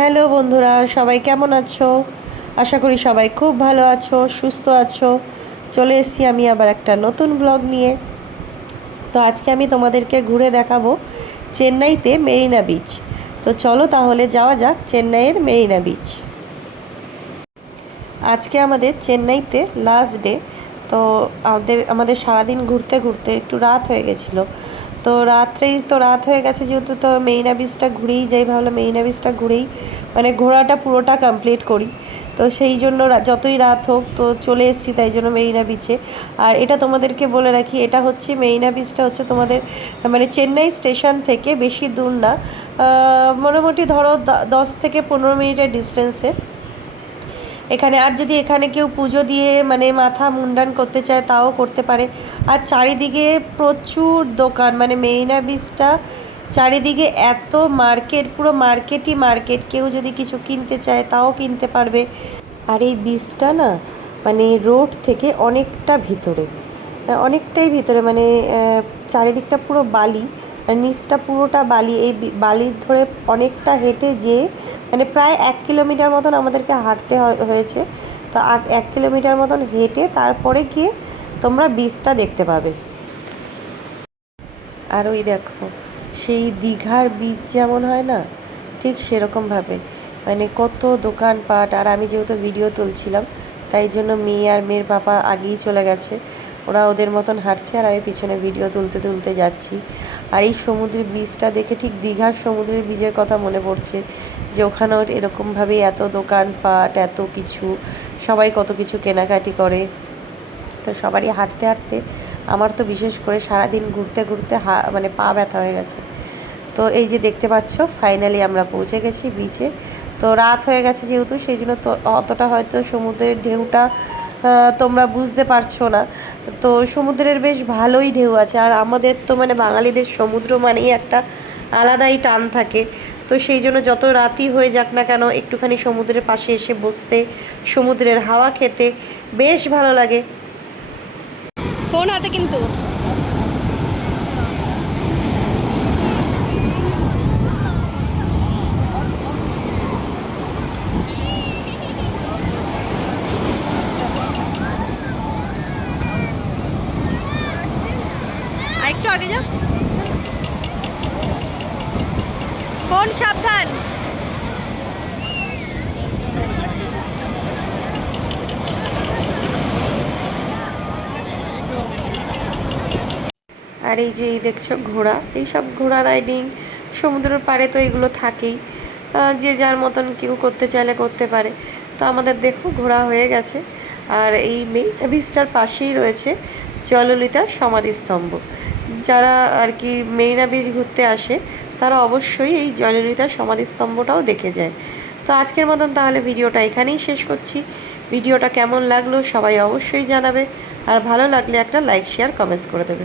Hello বন্ধুরা, সবাই কেমন আছো? আশা করি সবাই খুব ভালো আছো, সুস্থ আছো। চলে এসেছি আমি আবার একটা নতুন ব্লগ নিয়ে। তো আজকে আমি তোমাদেরকে ঘুরে দেখাবো চেন্নাইতে মেরিনা বিচ। তো চলো তাহলে যাওয়া যাক চেন্নাইয়ের মেরিনা বিচ। আজকে আমাদের চেন্নাইতে লাস্ট ডে। তো আমাদের সারাদিন ঘুরতে ঘুরতে একটু রাত হয়ে গেছিলো। তো রাত হয়ে গেছে যেহেতু, তো মেরিনা বিচটা ঘুরেই যাই, ভাবলাম মেরিনা বিচটা ঘুরেই মানে ঘোরাটা পুরোটা কমপ্লিট করি। তো সেই জন্য যতই রাত হোক তো চলে এসেছি তাই জন্য মেরিনা বিচে। আর এটা তোমাদেরকে বলে রাখি, এটা হচ্ছে মেরিনা বিচটা হচ্ছে তোমাদের মানে চেন্নাই স্টেশন থেকে বেশি দূর না, মোটামুটি ধরো 10 থেকে 15 মিনিটের ডিস্টেন্সে এখানে। আর যদি এখানে কেউ পুজো দিয়ে মানে মাথা মুন্ডান করতে চায় তাও করতে পারে। আর চারিদিকে প্রচুর দোকান, মানে মেরিনা বিচটা চারিদিকে এত মার্কেট, পুরো মার্কেটই মার্কেট। কেউ যদি কিছু কিনতে চায় তাও কিনতে পারবে। আর এই বিচটা না মানে রোড থেকে অনেকটা ভিতরে, অনেকটাই ভিতরে, মানে চারিদিকটা পুরো বালি আর নিচটা পুরোটা বালি। এই বালির ধরে অনেকটা হেঁটে যেয়ে মানে প্রায় 1 কিলোমিটার মতন আমাদেরকে হাঁটতে হয়েছে। তো 1 কিলোমিটার মতন হেঁটে তারপরে গিয়ে তোমরা বিচটা দেখতে পাবে। আর ওই দেখো সেই দীঘার বিচ যেমন হয় না, ঠিক সেরকমভাবে মানে কত দোকানপাট। আর আমি যেহেতু ভিডিও তুলছিলাম তাই জন্য মেয়ে আর মেয়ের পাপা আগেই চলে গেছে, ওরা ওদের মতন হাঁটছে আর আমি পিছনে ভিডিও তুলতে তুলতে যাচ্ছি। আর এই সমুদ্রের বীচটা দেখে ঠিক দীঘার সমুদ্রের বীচের কথা মনে পড়ছে, যে ওখানেও এরকমভাবেই এত দোকানপাট, এত কিছু, সবাই কত কিছু কেনাকাটি করে। তো সবারই হাঁটতে হাঁটতে আমার তো বিশেষ করে সারাদিন ঘুরতে ঘুরতে মানে পা ব্যথা হয়ে গেছে। তো এই যে দেখতে পাচ্ছ ফাইনালি আমরা পৌঁছে গেছি বিচে। তো রাত হয়ে গেছে যেহেতু, সেই জন্য তো অতটা হয়তো সমুদ্রের ঢেউটা তোমরা বুঝতে পারছো না। তো সমুদ্রের বেশ ভালোই ঢেউ আছে। আর আমাদের তো মানে বাঙালিদের সমুদ্র মানেই একটা আলাদাই টান থাকে। তো সেই জন্য যত রাতই হয়ে যাক না কেন একটুখানি সমুদ্রের পাশে এসে বসতে, সমুদ্রের হাওয়া খেতে বেশ ভালো লাগে। ফোন হাতে কিন্তু। আরেকটু আগে যা, ফোন সাবধান। আর এই যে এই দেখছো ঘোড়া, এইসব ঘোড়া রাইডিং সমুদ্রের পাড়ে তো এগুলো থাকেই। যে যার মতন কেউ করতে চাইলে করতে পারে। তো আমাদের দেখো ঘোরা হয়ে গেছে। আর এই মেরিনা বিচটার পাশেই রয়েছে জয়ললিতা সমাধিস্তম্ভ। যারা আর কি মেরিনা বিচ ঘুরতে আসে তারা অবশ্যই এই জয়ললিতা সমাধিস্তম্ভটাও দেখে যায়। তো আজকের মতন তাহলে ভিডিওটা এখানেই শেষ করছি। ভিডিওটা কেমন লাগলো সবাই অবশ্যই জানাবে। আর ভালো লাগলে একটা লাইক, শেয়ার, কমেন্টস করে দেবে।